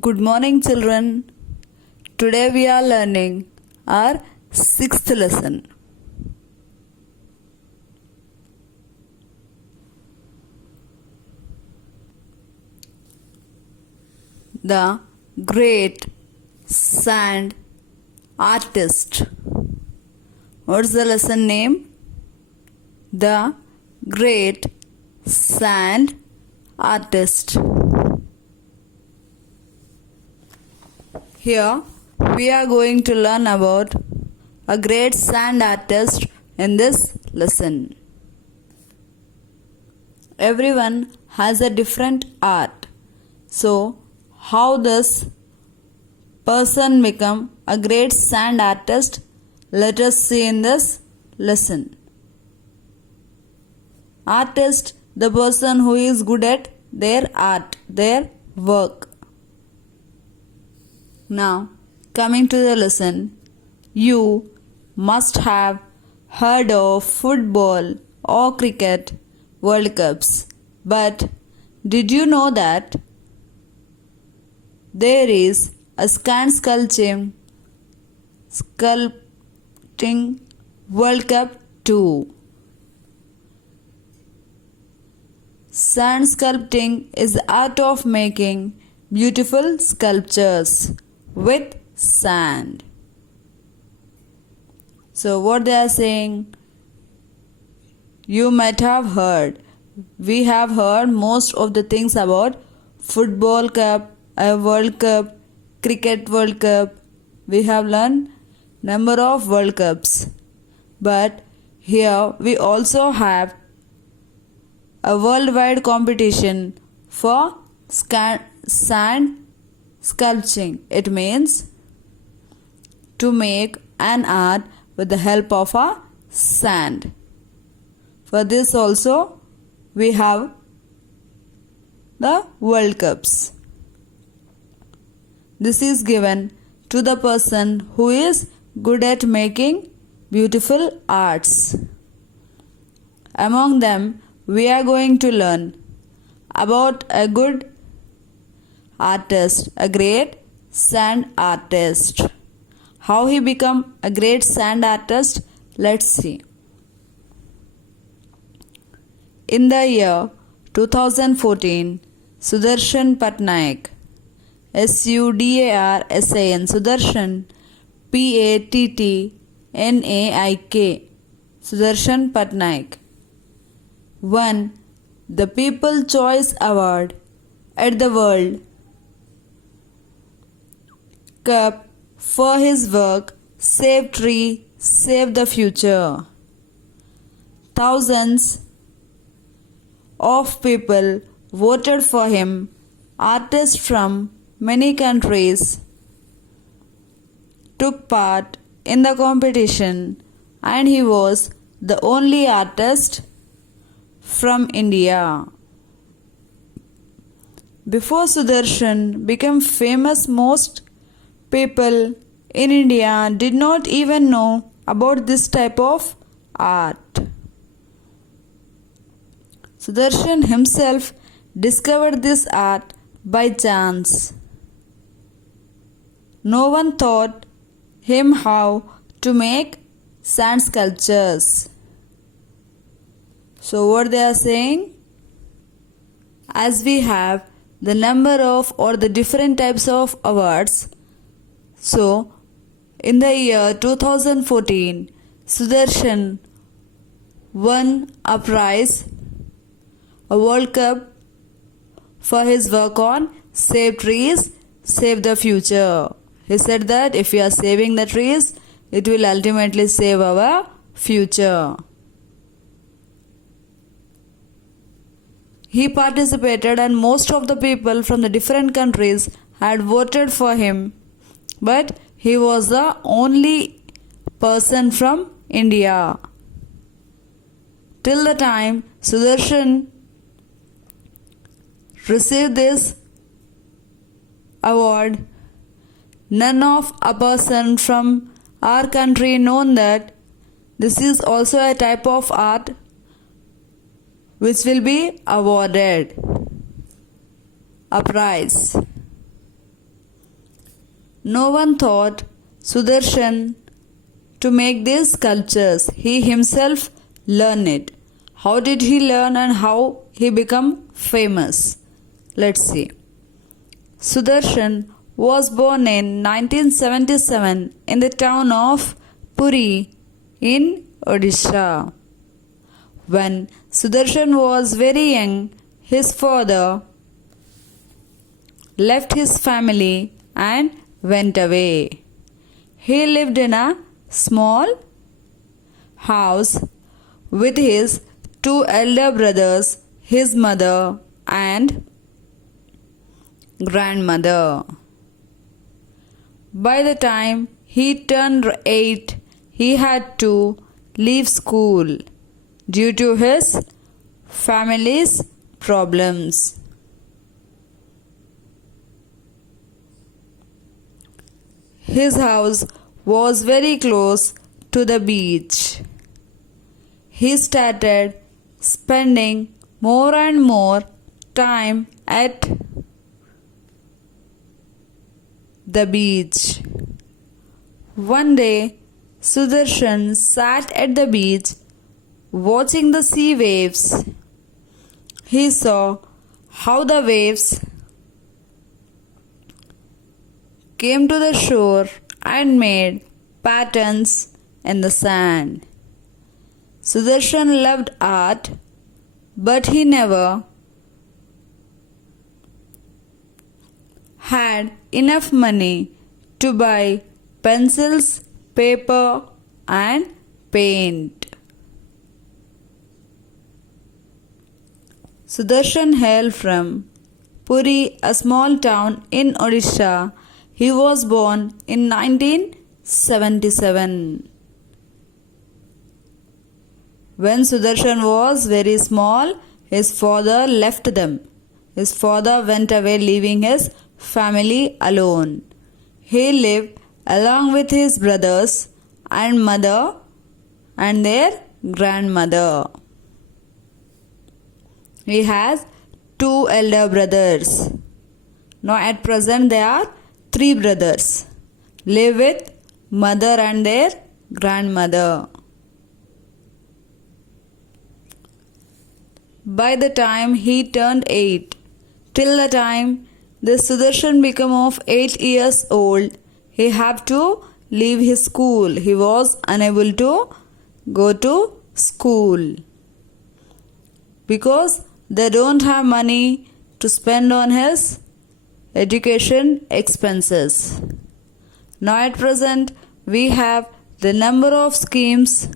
Good morning, children. Today we are learning our sixth lesson. The Great Sand Artist. What's the lesson name? The Great Sand Artist. Here we are going to learn about a great sand artist in this lesson. Everyone has a different art. So, how does person become a great sand artist? Let us see in this lesson. Artist, the person who is good at their art, their work. Now, coming to the lesson, you must have heard of football or cricket World Cups. But did you know that there is a sand sculpting World Cup too? Sand sculpting is the art of making beautiful sculptures with sand. So what they are saying, you might have heard. We have heard most of the things about football cup, a World Cup, cricket World Cup. We have learned number of World Cups. But here we also have a worldwide competition for sand sculpting. It means to make an art with the help of a sand. For this also we have the World Cups. This is given to the person who is good at making beautiful arts. Among them, we are going to learn about a good artist, a great sand artist. How he become a great sand artist? Let's see. In the year 2014, Sudarshan Patnaik, Sudarsan, Sudarshan, Pattnaik, Sudarshan Patnaik, won the People Choice Award at the World Cup for his work Save Tree, Save the Future. Thousands of people voted for him. Artists from many countries took part in the competition, and he was the only artist from India. Before Sudarshan became famous, most people in India did not even know about this type of art. Sudarshan himself discovered this art by chance. No one taught him how to make sand sculptures. So what they are saying? As we have the number of or the different types of awards, so in the year 2014, Sudarshan won a prize, a World Cup, for his work on Save Trees, Save the Future. He said that if we are saving the trees, it will ultimately save our future. He participated, and most of the people from the different countries had voted for him. But he was the only person from India. Till the time Sudarshan received this award, none of a person from our country known that this is also a type of art which will be awarded a prize. No one thought Sudarshan to make these sculptures. He himself learned it. How did he learn and how he become famous? Let's see. Sudarshan was born in 1977 in the town of Puri in Odisha. When Sudarshan was very young, his father left his family and went away. He lived in a small house with his two elder brothers, his mother and grandmother. By the time he turned 8, he had to leave school due to his family's problems. His house was very close to the beach. He started spending more and more time at the beach. One day, Sudarshan sat at the beach watching the sea waves. He saw how the waves came to the shore and made patterns in the sand. Sudarshan loved art, but he never had enough money to buy pencils, paper, and paint. Sudarshan hailed from Puri, a small town in Odisha. He was born in 1977. When Sudarshan was very small, his father left them. His father went away, leaving his family alone. He lived along with his brothers and mother and their grandmother. He has two elder brothers. Now at present there are 3 brothers. Live with mother and their grandmother. By the time he turned 8, till the time the Sudarshan became of 8 years old, he had to leave his school. He was unable to go to school because they don't have money to spend on his education expenses. Now at present we have the number of schemes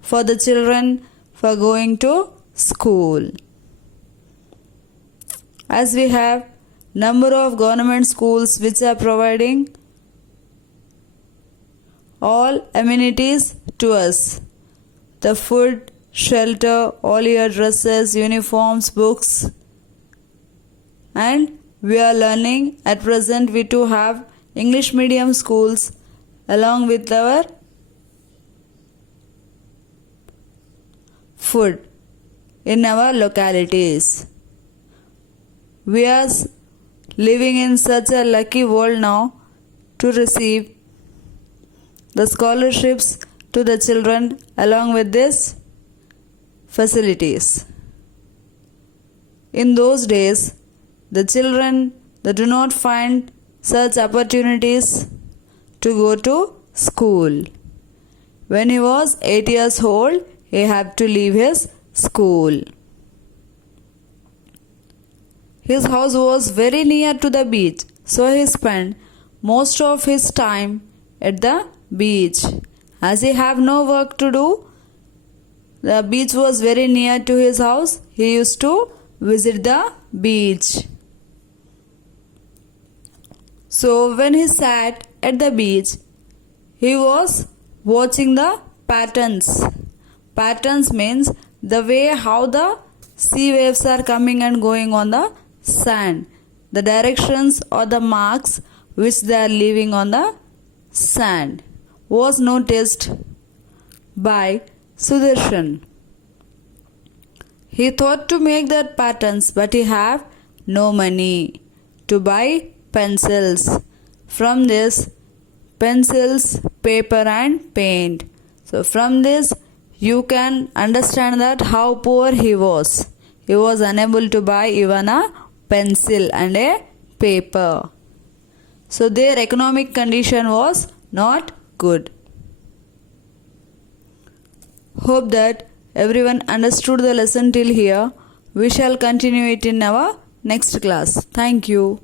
for the children for going to school. As we have number of government schools which are providing all amenities to us. The food, shelter, all your dresses, uniforms, books, and we are learning. At present we too have English medium schools along with our food in our localities. We are living in such a lucky world now to receive the scholarships to the children along with these facilities. In those days, the children they do not find such opportunities to go to school. When he was 8 years old, he had to leave his school. His house was very near to the beach, so he spent most of his time at the beach. As he had no work to do, the beach was very near to his house. He used to visit the beach. So when he sat at the beach, he was watching the patterns. Patterns means the way how the sea waves are coming and going on the sand. The directions or the marks which they are leaving on the sand was noticed by Sudarshan. He thought to make that patterns, but he have no money to buy pencils. From this, pencils, paper and paint. So from this you can understand that how poor he was. He was unable to buy even a pencil and a paper. So their economic condition was not good. Hope that everyone understood the lesson till here. We shall continue it in our next class. Thank you.